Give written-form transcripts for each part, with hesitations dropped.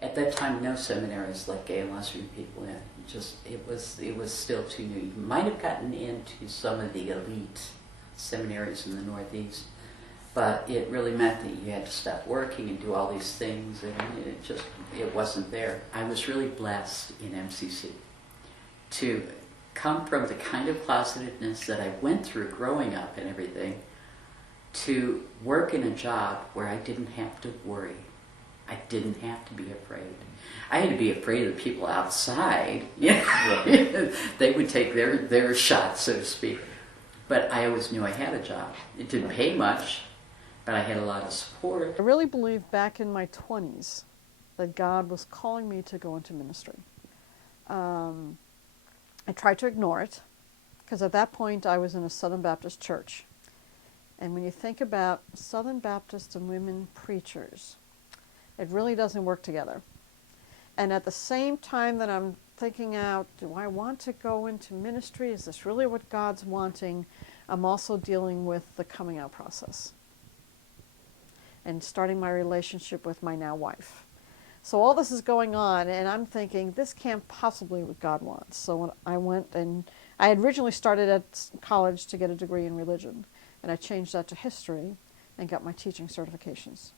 At that time, no seminaries let gay and lesbian people in. It was still too new. You might have gotten into some of the elite seminaries in the Northeast, but it really meant that you had to stop working and do all these things, and it wasn't there. I was really blessed in MCC to come from the kind of closetedness that I went through growing up and everything, to work in a job where I didn't have to worry. I didn't have to be afraid. I had to be afraid of the people outside. They would take their shot, so to speak. But I always knew I had a job. It didn't pay much, but I had a lot of support. I really believed back in my 20s that God was calling me to go into ministry. I tried to ignore it, because at that point I was in a Southern Baptist church. And when you think about Southern Baptist and women preachers, it really doesn't work together. And at the same time that I'm thinking out, do I want to go into ministry? Is this really what God's wanting? I'm also dealing with the coming out process and starting my relationship with my now wife. So all this is going on, and I'm thinking, this can't possibly be what God wants. So when I went, and I had originally started at college to get a degree in religion, and I changed that to history and got my teaching certifications.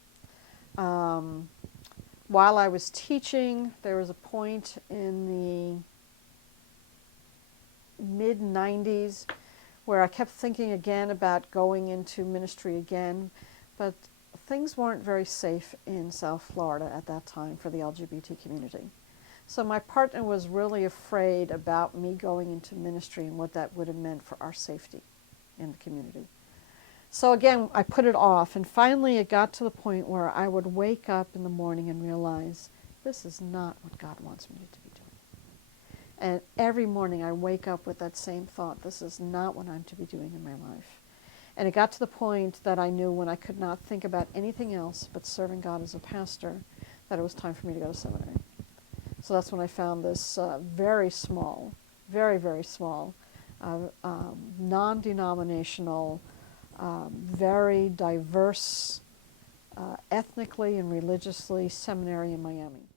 While I was teaching, there was a point in the mid-90s where I kept thinking again about going into ministry again, but things weren't very safe in South Florida at that time for the LGBT community. So my partner was really afraid about me going into ministry and what that would have meant for our safety in the community. So again, I put it off, and finally it got to the point where I would wake up in the morning and realize, this is not what God wants me to be doing. And every morning I wake up with that same thought, this is not what I'm to be doing in my life. And it got to the point that I knew when I could not think about anything else but serving God as a pastor, that it was time for me to go to seminary. So that's when I found this very small, very, very small, non-denominational, very diverse, ethnically and religiously seminary in Miami.